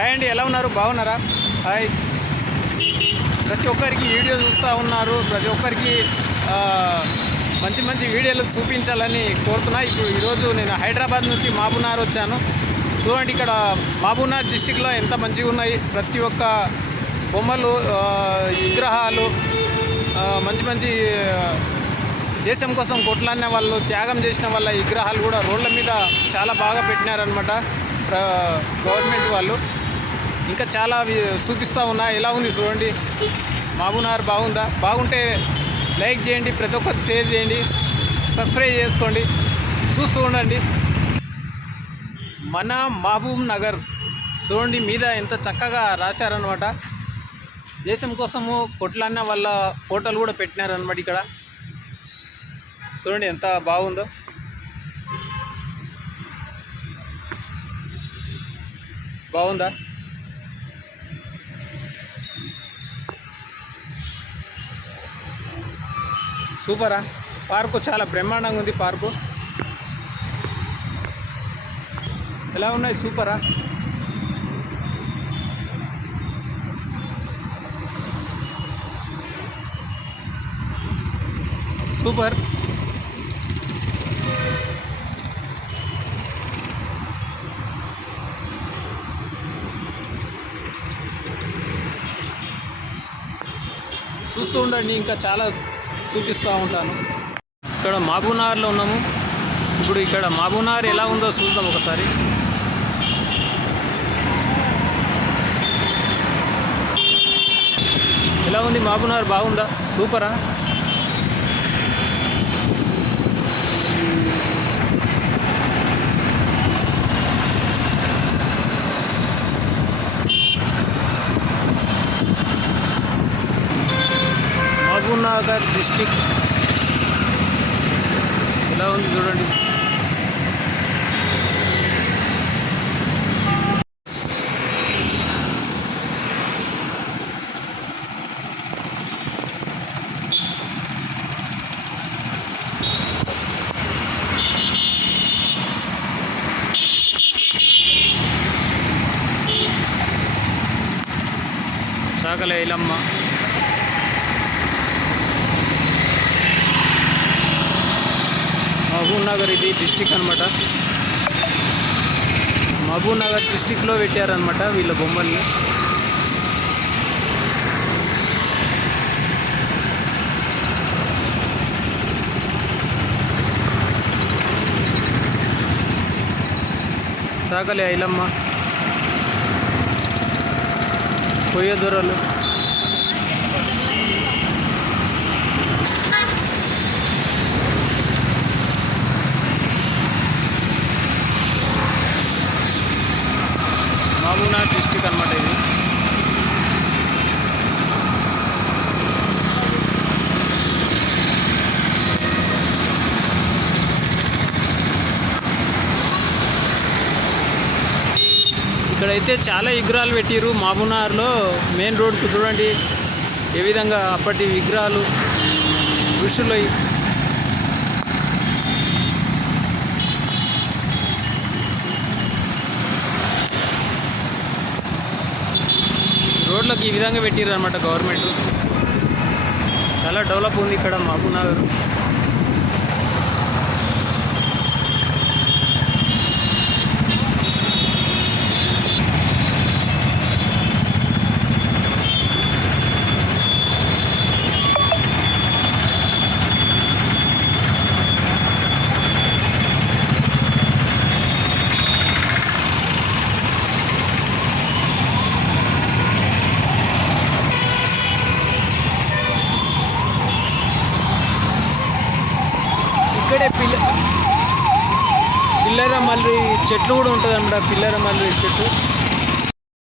Hi అండి, ఎలా ఉన్నారు? బాగున్నారా? హాయ్. ప్రతి ఒక్కరికి వీడియో చూస్తూ ఉన్నారు, ప్రతి ఒక్కరికి మంచి మంచి వీడియోలు చూపించాలని కోరుతున్నా. ఇప్పుడు ఈరోజు నేను హైదరాబాద్ నుంచి మహబూబ్నగర్ వచ్చాను. చూడండి, ఇక్కడ మహబూబ్నగర్ డిస్టిక్లో ఎంత మంచిగా ఉన్నాయి. ప్రతి ఒక్క బొమ్మలు, విగ్రహాలు, మంచి మంచి దేశం కోసం కొట్లాడిన వాళ్ళు, త్యాగం చేసిన వాళ్ళ విగ్రహాలు కూడా రోడ్ల మీద చాలా బాగా పెట్టినారనమాట గవర్నమెంట్ వాళ్ళు. ఇంకా చాలా చూపిస్తూ ఉన్నా. ఎలా ఉంది చూడండి, మహబూబ్నగర్ బాగుందా? బాగుంటే లైక్ చేయండి, ప్రతి ఒక్కరికి షేర్ చేయండి, సబ్స్క్రైబ్ చేసుకోండి, చూస్తూ ఉండండి. మన మహబూబ్నగర్ చూడండి, మీద ఎంత చక్కగా రాశారనమాట. దేశం కోసము కొట్లాడిన వాళ్ళ ఫోటోలు కూడా పెట్టినారనమాట. ఇక్కడ చూడండి ఎంత బాగుందో. బాగుందా? సూపరా? పార్కు చాలా బ్రహ్మాండంగా ఉంది. పార్కు ఎలా ఉన్నాయి? సూపరా? సూపర్. చూస్తూ ఉండండి, ఇంకా చాలా చూపిస్తూ ఉంటాను. ఇక్కడ మహబూబ్నగర్లో ఉన్నాము. ఇప్పుడు ఇక్కడ మహబూబ్నగర్ ఎలా ఉందో చూద్దాం ఒకసారి. ఎలా ఉంది మహబూబ్నగర్? బాగుందా? సూపరా? మహబూబ్నగర్ డిస్టిక్ ఎలా ఉంది చూడండి. చాకలి ఐలమ్మ, మహబూబ్నగర్ ఇది డిస్టిక్ అనమాట. మహబూబ్నగర్ డిస్టిక్లో పెట్టారనమాట వీళ్ళ బొమ్మల్ని. చాకలి ఐలమ్మ, కొయ్యదొరలు, మహబూబ్నగర్ డిస్టిక్ అనమాట ఇది. ఇక్కడైతే చాలా విగ్రహాలు పెట్టిరు మహబూబ్నగర్లో. మెయిన్ రోడ్కు చూడండి ఏ విధంగా అప్పటి విగ్రహాలు ఋషులు. రోడ్లకు ఈ విధంగా పెట్టిరు అనమాట గవర్నమెంట్. చాలా డెవలప్ ఉంది ఇక్కడ మహబూబ్నగర్. ఇక్కడే పిల్లర మల్లి చెట్లు కూడా ఉంటుంది అన్నమాట. పిల్లర మల్లి చెట్టు